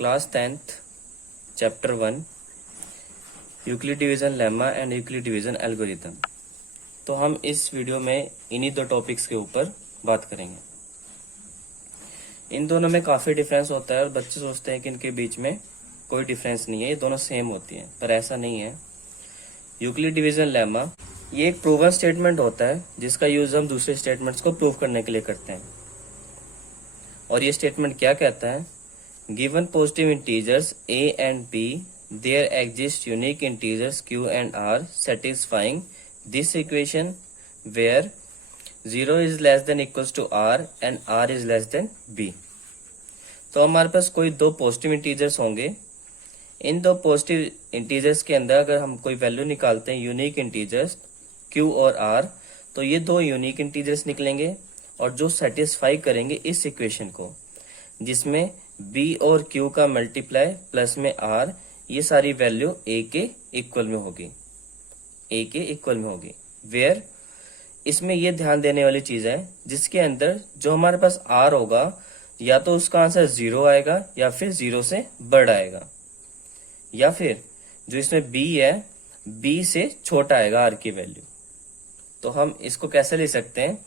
Class 10th chapter 1 Euclid division lemma and Euclid division algorithm. तो हम इस video में इन्हीं दो टॉपिक्स के ऊपर बात करेंगे। इन दोनों में काफ़ी डिफरेंस होता है और बच्चे सोचते हैं कि इनके बीच में कोई डिफरेंस नहीं है, ये दोनों सेम होती हैं, पर ऐसा नहीं है। यूक्लिड डिवीजन लेमा ये एक प्रूवन स्टेटमेंट होता है जिसका यूज हम दूसरे स्टेटमेंट्स को प्रूव करने के लिए करते हैं। और ये स्टेटमेंट क्या कहता है? Given positive integers a and b, there exist unique integers q and r satisfying this equation where 0 is less than equals to r and r is less than b। तो हमारे पास कोई दो पॉजिटिव इंटीजर्स होंगे। इन दो positive integers के अंदर अगर हम कोई वैल्यू निकालते हैं यूनिक इंटीजर्स q और r, तो ये दो यूनिक इंटीजर्स निकलेंगे और जो सेटिस्फाई करेंगे इस इक्वेशन को, जिसमें b और q का मल्टीप्लाई प्लस में r, ये सारी वैल्यू a के इक्वल में होगी। वेयर इसमें ये ध्यान देने वाली चीज है जिसके अंदर जो हमारे पास r होगा या तो उसका आंसर 0 आएगा या फिर 0 से बड़ा आएगा, या फिर जो इसमें b है b से छोटा आएगा r की वैल्यू। तो हम इसको कैसे ले सकते हैं?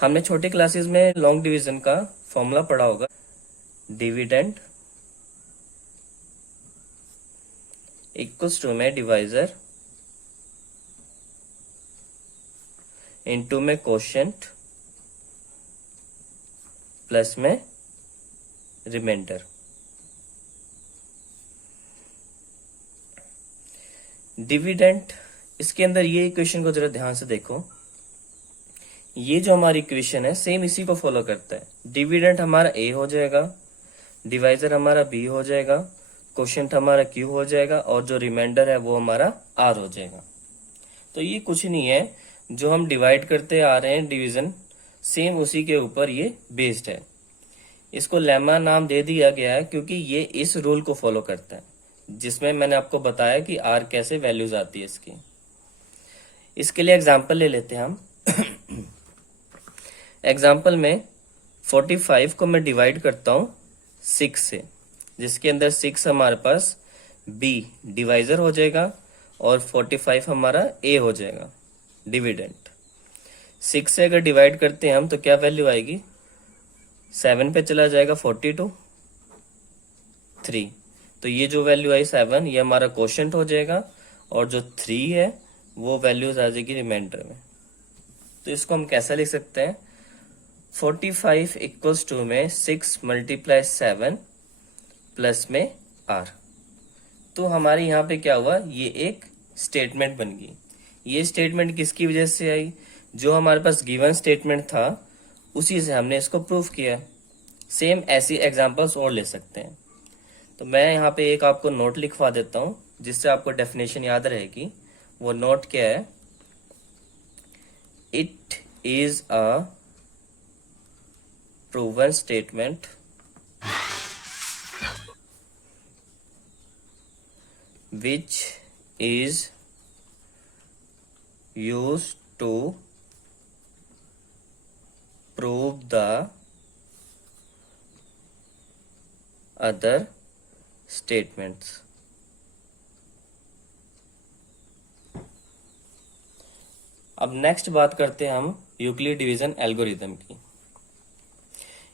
हमने छोटी क्लासेस में लॉन्ग डिवीजन का फॉर्मूला पढ़ा होगा। डिविडेंड इक्वल्स टू में डिवाइजर इनटू में कोशेंट प्लस में रिमाइंडर। डिविडेंड, इसके अंदर ये इक्वेशन को जरा ध्यान से देखो। ये जो हमारी इक्वेशन है सेम इसी को फॉलो करता है। डिविडेंड हमारा a हो जाएगा, डिवाइजर हमारा b हो जाएगा, कोशेंट हमारा q हो जाएगा और जो रिमाइंडर है वो हमारा r हो जाएगा। तो ये कुछ नहीं है, जो हम डिवाइड करते आ रहे हैं डिवीजन, सेम उसी के ऊपर ये बेस्ड है। इसको लेमा नाम दे दिया गया है क्योंकि ये इस रूल को फॉलो करता है जिसमें मैंने आपको बताया कि r कैसे वैल्यूज आती है इसकी। इसके लिए एग्जाम्पल ले लेते हैं हम। एग्जाम्पल में 45 को मैं डिवाइड करता हूं 6 से, जिसके अंदर 6 हमारे पास b डिवाइजर हो जाएगा और 45 हमारा a हो जाएगा डिविडेंड। 6 से अगर डिवाइड करते हैं हम तो क्या वैल्यू आएगी? 7 पे चला जाएगा 42 3। तो ये जो वैल्यू आई 7, ये हमारा कोशेंट हो जाएगा और जो 3 है वो वैल्यूज आ जाएगी रिमाइंडर में। तो इसको हम कैसा लिख सकते हैं? 45 इक्वल्स टू में 6 मल्टीप्लाई 7 प्लस में r। तो हमारे यहाँ पे क्या हुआ? ये एक स्टेटमेंट बन गई। ये स्टेटमेंट किसकी वजह से आई? जो हमारे पास गिवन स्टेटमेंट था उसी से हमने इसको प्रूव किया। सेम ऐसी एग्जांपल्स और ले सकते हैं। तो मैं यहाँ पे एक आपको नोट लिखवा देता हूँ जिससे आपको डेफिनेशन याद रहेगी। वो नोट क्या है? It is a proven statement which is used to prove the other statements। अब नेक्स्ट बात करते हैं हम यूक्लिड डिवीजन एल्गोरिथम की।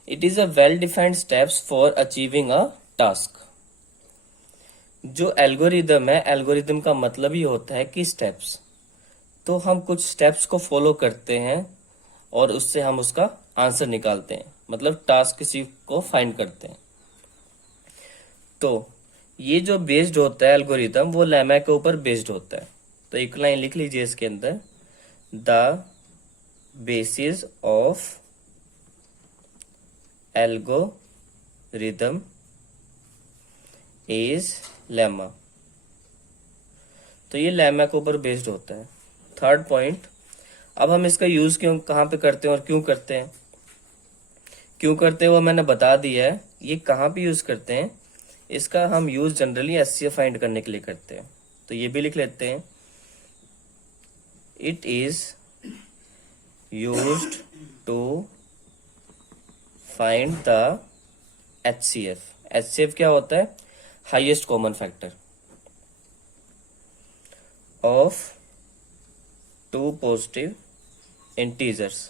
It is a well defined steps for achieving a task. जो एल्गोरिदम है, एल्गोरिदम का मतलब ही होता है कि स्टेप्स। तो हम कुछ स्टेप्स को फॉलो करते हैं और उससे हम उसका आंसर निकालते हैं, मतलब टास्क किसी को फाइंड करते हैं। तो ये जो बेस्ड होता है एल्गोरिदम, वो लेमा के ऊपर बेस्ड होता है। तो एक लाइन लिख लीजिए इसके अंदर, the basis of algorithm is lemma. तो ये लेमा के ऊपर बेस्ड होता है। थर्ड पॉइंट, अब हम इसका यूज कहाँ पे करते हैं और क्यों करते हैं? क्यों करते हैं वो मैंने बता दिया है। ये कहाँ पे यूज करते हैं? इसका हम यूज जनरली एचसीएफ फाइंड करने के लिए करते हैं। तो ये भी लिख लेते हैं, it is used to find the HCF। HCF क्या होता है? Highest common factor of two positive integers.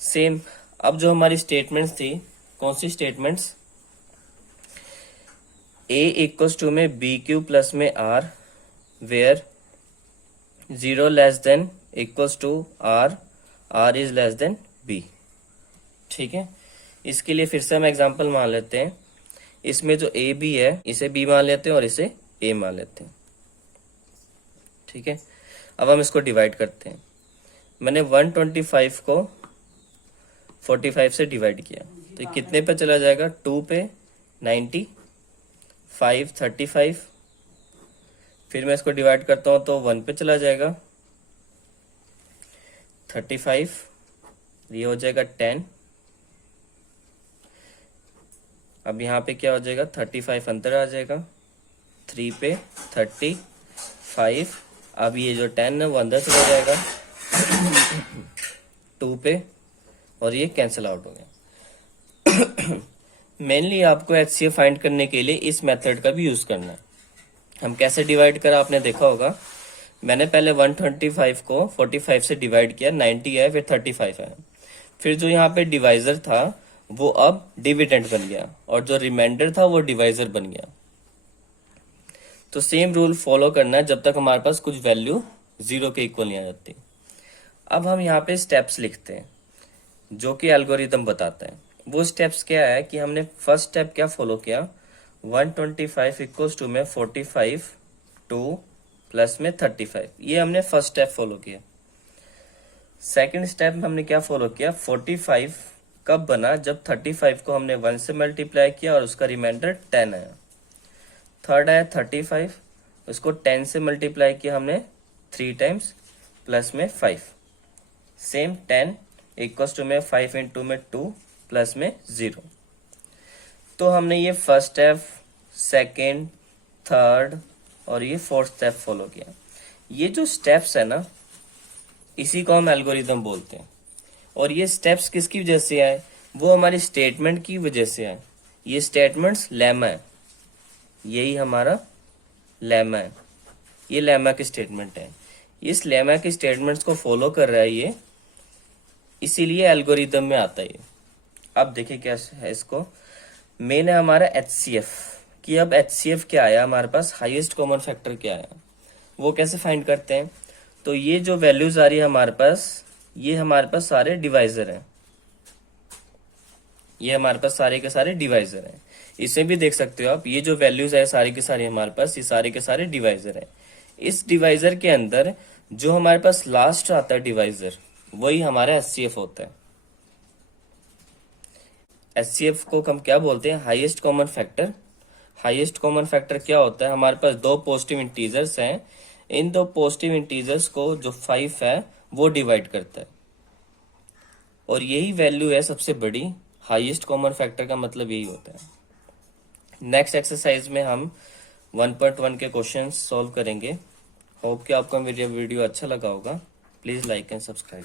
Same, अब जो हमारी स्टेटमेंट्स थी, कौन सी स्टेटमेंट्स? A इक्वल्स टू में BQ प्लस में R where 0 less than equals to R is less than B। ठीक है, इसके लिए फिर से हम एग्जांपल मान लेते हैं। इसमें जो A B है इसे B मान लेते हैं और इसे A मान लेते हैं। ठीक है, अब हम इसको डिवाइड करते हैं। मैंने 125 को 45 से डिवाइड किया तो ये कितने पे चला जाएगा? 2 पे 90, 5 35, फिर मैं इसको डिवाइड करता हूं तो 1 पे चला जाएगा 35, ये हो जाएगा 10। अब यहाँ पे क्या हो जाएगा? 35 अंदर आ जाएगा, 3 पे 35, अब ये जो 10 है वो अंदर चला जाएगा 2 पे और ये कैंसिल आउट हो गया। मेनली आपको HCF फाइंड करने के लिए इस मेथड का भी यूज करना है। हम कैसे डिवाइड करा आपने देखा होगा। मैंने पहले 125 को 45 से डिवाइड किया, 90 है फिर 35 है, फिर जो यहाँ पे डिवाइजर था वो अब डिविडेंड बन गया और जो रिमाइंडर था वो डिवाइजर बन गया। तो सेम रूल फॉलो करना है जब तक हमारे पास कुछ वैल्यू 0 के इक्वल नहीं आ जाती। अब हम यहाँ पे स्टेप्स लिखते हैं जो कि एल्गोरिदम बताता है। वो स्टेप्स क्या है कि हमने फर्स्ट स्टेप क्या फॉलो किया? 125 इक्वल्स टू में 45 2 प्लस में 35, ये हमने फर्स्ट स्टेप फॉलो किया। सेकंड स्टेप में हमने क्या फॉलो किया? 45 कब बना? जब 35 को हमने 1 से मल्टीप्लाई किया और उसका रिमाइंडर 10 आया। थर्ड आया 35, उसको 10 से मल्टीप्लाई किया हमने 3 टाइम्स प्लस में 5, सेम 10 इक्वल्स टू में 5 इंटू में 2 प्लस में 0। तो हमने ये फर्स्ट स्टेप, सेकेंड, थर्ड और ये फोर्थ स्टेप फॉलो किया। ये जो स्टेप्स है ना, इसी को हम एल्गोरिदम बोलते हैं। और ये स्टेप्स किसकी वजह से आए? वो हमारी स्टेटमेंट की वजह से आए। ये स्टेटमेंट्स लेमा है, यही हमारा लेमा है। ये लेमा की स्टेटमेंट है। इस लेमा की स्टेटमेंट्स को फॉलो कर रहा है ये, इसीलिए एल्गोरिदम में आता है ये। अब देखिए क्या है इसको, मेन है हमारा HCF कि अब HCF क्या आया हमारे पास? हाईएस्ट कॉमन फैक्टर क्या आया? वो कैसे फाइंड करते हैं? तो ये जो वैल्यूज आ रही है हमारे पास, ये हमारे पास सारे डिवाइजर हैं। ये हमारे पास सारे के सारे डिवाइजर हैं। इसे भी देख सकते हो आप, ये जो वैल्यूज है सारी के सारे हमारे पास, ये सारे के सारे डिवाइजर हैं। इस डिवाइजर के अंदर जो हमारे पास लास्ट आता है डिवाइजर, वही हमारा HCF होता है। HCF को हम क्या बोलते हैं? Highest common factor. Highest common factor क्या होता है? हमारे पास दो पॉजिटिव इंटीजर्स हैं, इन दो पॉजिटिव इंटीजर्स को जो 5 है वो डिवाइड करता है और यही वैल्यू है सबसे बड़ी। हाईएस्ट कॉमन फैक्टर का मतलब यही होता है। नेक्स्ट एक्सरसाइज में हम 1.1 के क्वेश्चन सॉल्व करेंगे। होप कि आपको मेरा वीडियो अच्छा लगा होगा। Please like and subscribe.